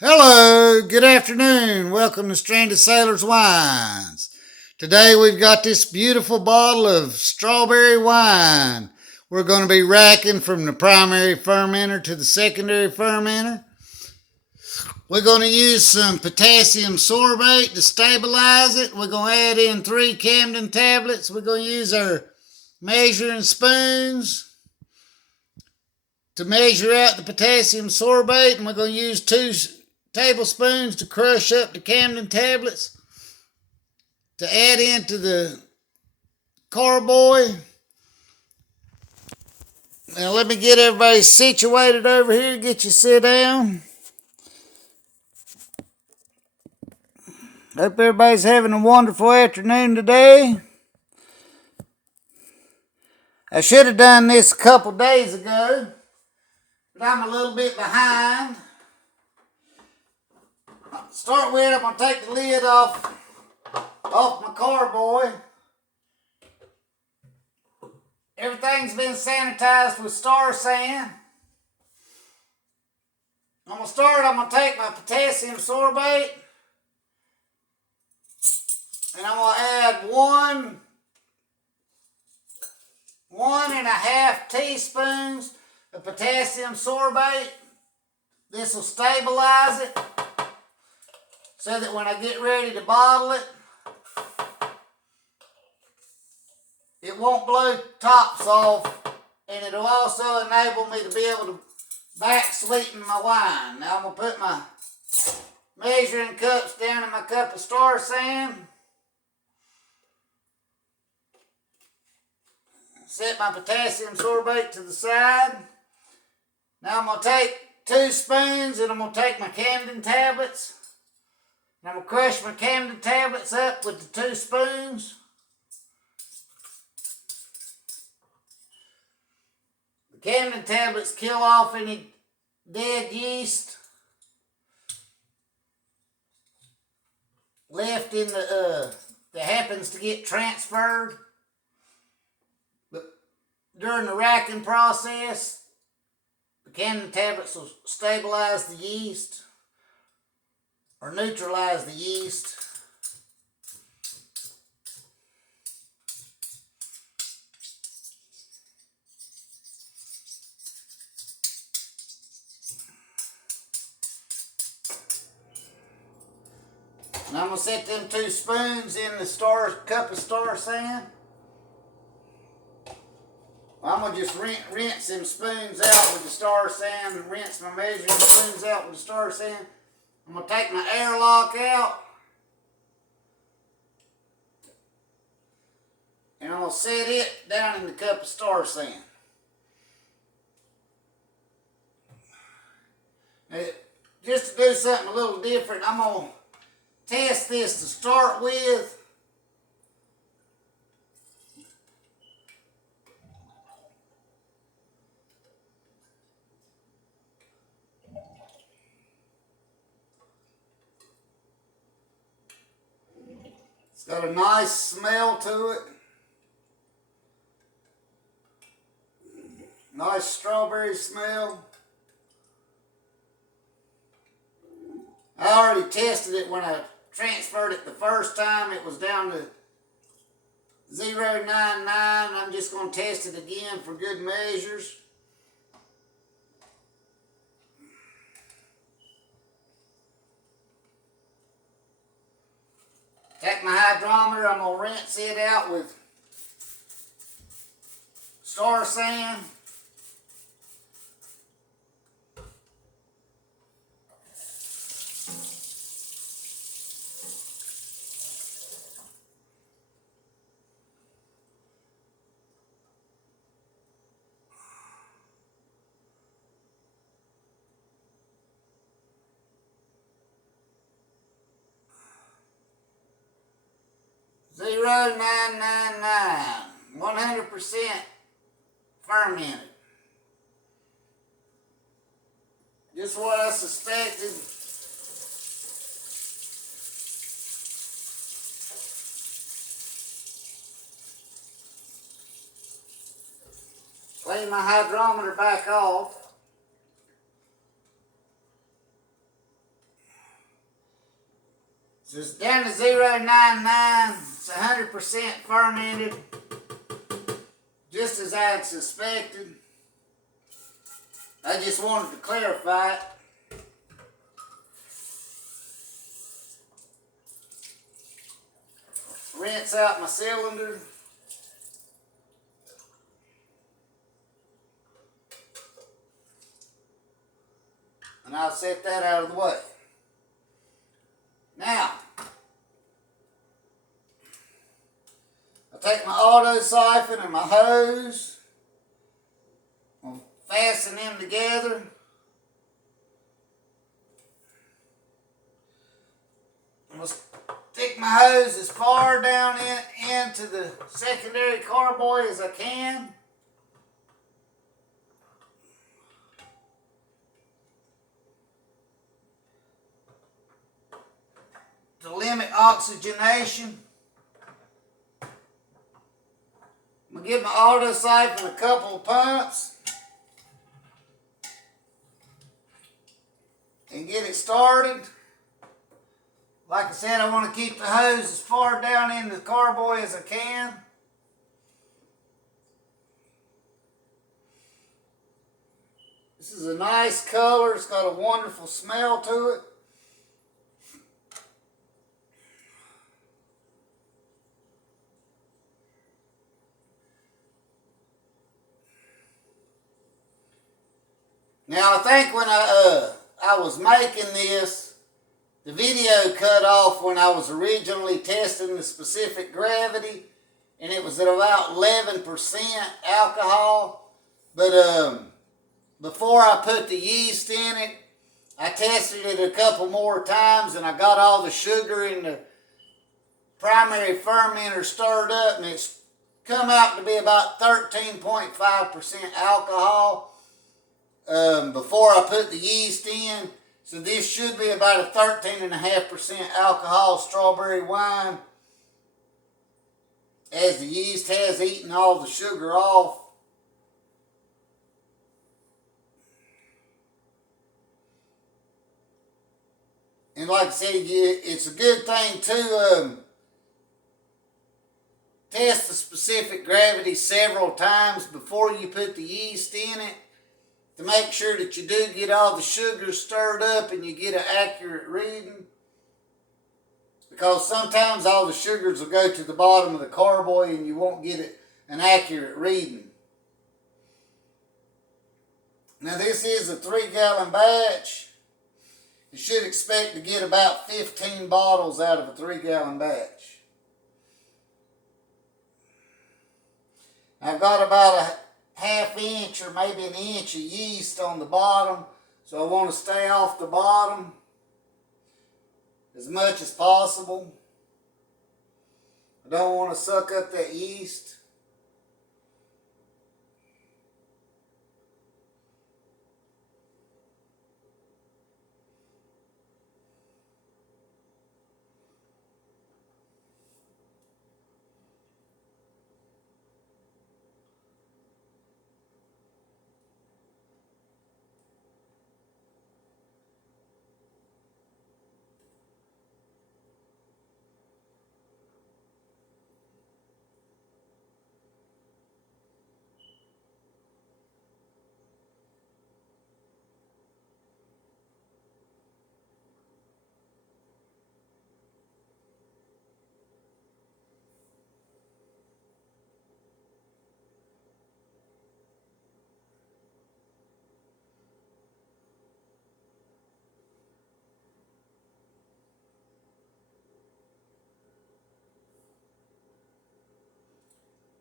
Hello, good afternoon. Welcome to Stranded Sailors Wines. Today we've got this beautiful bottle of strawberry wine. We're going to be racking from the primary fermenter to the secondary fermenter. We're going to use some potassium sorbate to stabilize it. We're going to add in 3 Camden tablets. We're going to use our measuring spoons to measure out the potassium sorbate, and we're going to use 2 tablespoons to crush up the Camden tablets to add into the carboy. Now let me get everybody situated over here. Get you sit down. Hope everybody's having a wonderful afternoon today. I should have done this a couple days ago, but I'm a little bit behind. Start with, I'm going to take the lid off my carboy. Everything's been sanitized with Star San. I'm going to take my potassium sorbate, and I'm going to add one and a half teaspoons of potassium sorbate. This will stabilize it so that when I get ready to bottle it, it won't blow tops off, and it'll also enable me to be able to back sweeten my wine. Now I'm going to put my measuring cups down in my cup of Star San. Set my potassium sorbate to the side. Now I'm going to take 2 spoons and I'm going to take my Camden tablets. And I'm going to crush my Camden tablets up with the 2 spoons. The Camden tablets kill off any dead yeast left in the that happens to get transferred. But during the racking process, the Camden tablets will stabilize the yeast or neutralize the yeast. And I'm going to set them 2 spoons in the cup of Star San. I'm going to just rinse them spoons out with the Star San and rinse my measuring spoons out with the Star San. I'm going to take my airlock out. And I'm going to set it down in the cup of Star San. Just to do something a little different, I'm going to test this to start with. It's got a nice smell to it. Nice strawberry smell. I already tested it when I transferred it the first time. It was down to 0.99. I'm just going to test it again for good measures. Take my hydrometer, I'm going to rinse it out with Star San. $0.999, 100% fermented. Just what I suspected. Clean my hydrometer back off. So it's down to 0.99. It's 100% fermented, just as I had suspected. I just wanted to clarify it. Rinse out my cylinder. And I'll set that out of the way. Now, I'll take my auto siphon and my hose. I'll fasten them together. I'm going to stick my hose as far down into the secondary carboy as I can. To limit oxygenation. I'm going to give my auto siphon a couple of pumps and get it started. Like I said, I want to keep the hose as far down in the carboy as I can. This is a nice color. It's got a wonderful smell to it. Now I think when I was making this, the video cut off when I was originally testing the specific gravity, and it was at about 11% alcohol. But before I put the yeast in it, I tested it a couple more times, and I got all the sugar in the primary fermenter stirred up, and it's come out to be about 13.5% alcohol. Before I put the yeast in. So this should be about a 13.5% alcohol strawberry wine, as the yeast has eaten all the sugar off. And like I said, it's a good thing to test the specific gravity several times before you put the yeast in it, to make sure that you do get all the sugars stirred up and you get an accurate reading. Because sometimes all the sugars will go to the bottom of the carboy and you won't get an accurate reading. Now this is a 3-gallon batch. You should expect to get about 15 bottles out of a 3-gallon batch. I've got about a ½ inch or maybe an inch of yeast on the bottom, so I want to stay off the bottom as much as possible. I don't want to suck up that yeast.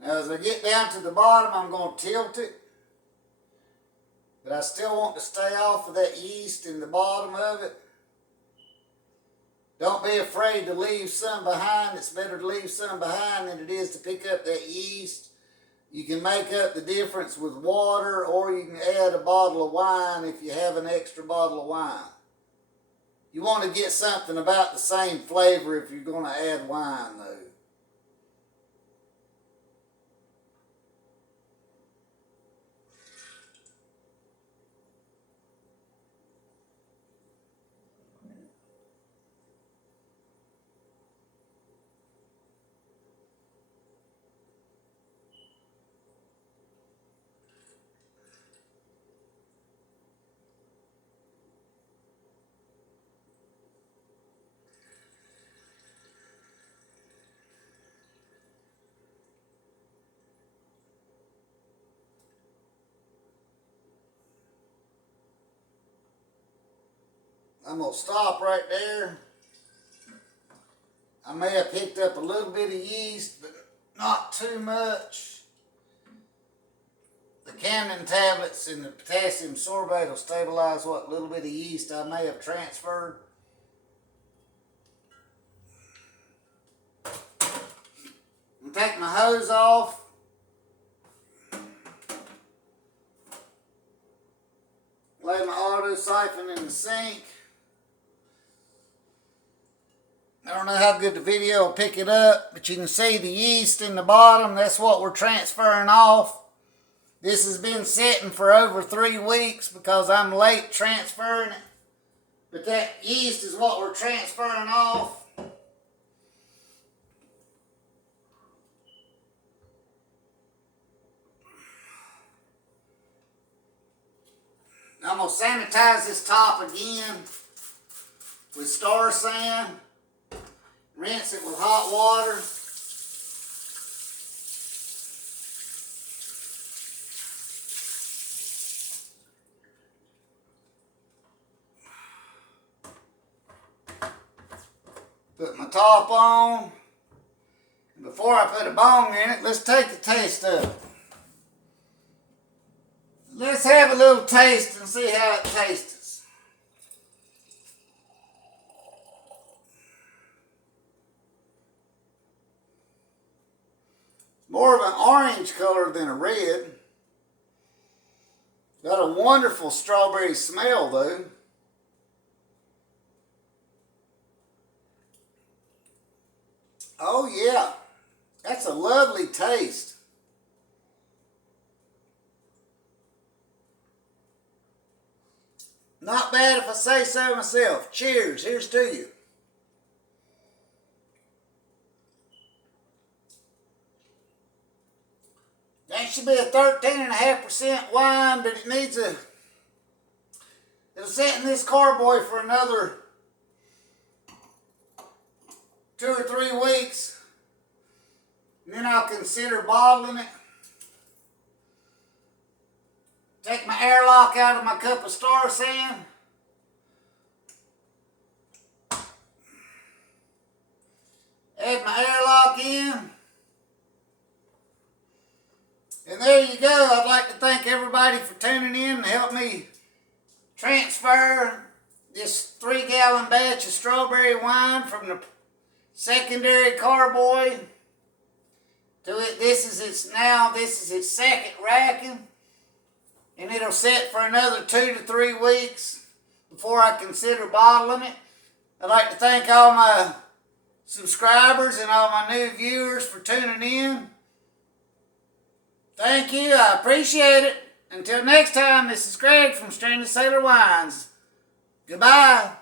Now as I get down to the bottom, I'm going to tilt it. But I still want to stay off of that yeast in the bottom of it. Don't be afraid to leave some behind. It's better to leave some behind than it is to pick up that yeast. You can make up the difference with water, or you can add a bottle of wine if you have an extra bottle of wine. You want to get something about the same flavor if you're going to add wine, though. I'm going to stop right there. I may have picked up a little bit of yeast, but not too much. The Camden tablets and the potassium sorbate will stabilize what little bit of yeast I may have transferred. I'm taking my hose off. Lay my auto siphon in the sink. I don't know how good the video will pick it up, but you can see the yeast in the bottom. That's what we're transferring off. This has been sitting for over 3 weeks because I'm late transferring it. But that yeast is what we're transferring off. I'm going to sanitize this top again with Star San. Rinse it with hot water. Put my top on. Before I put a bone in it, let's take the taste of it. Let's have a little taste and see how it tastes. More of an orange color than a red. Got a wonderful strawberry smell though. Oh yeah, that's a lovely taste. Not bad if I say so myself. Cheers, here's to you. That should be a 13.5% wine, but it needs a... It'll sit in this carboy for another 2 or 3 weeks. And then I'll consider bottling it. Take my airlock out of my cup of Star San. Add my airlock in. And there you go. I'd like to thank everybody for tuning in and help me transfer this 3-gallon batch of strawberry wine from the secondary carboy to it. This is its second racking. And it'll sit for another 2 to 3 weeks before I consider bottling it. I'd like to thank all my subscribers and all my new viewers for tuning in. Thank you. I appreciate it. Until next time, this is Greg from Stranded Sailor Wines. Goodbye.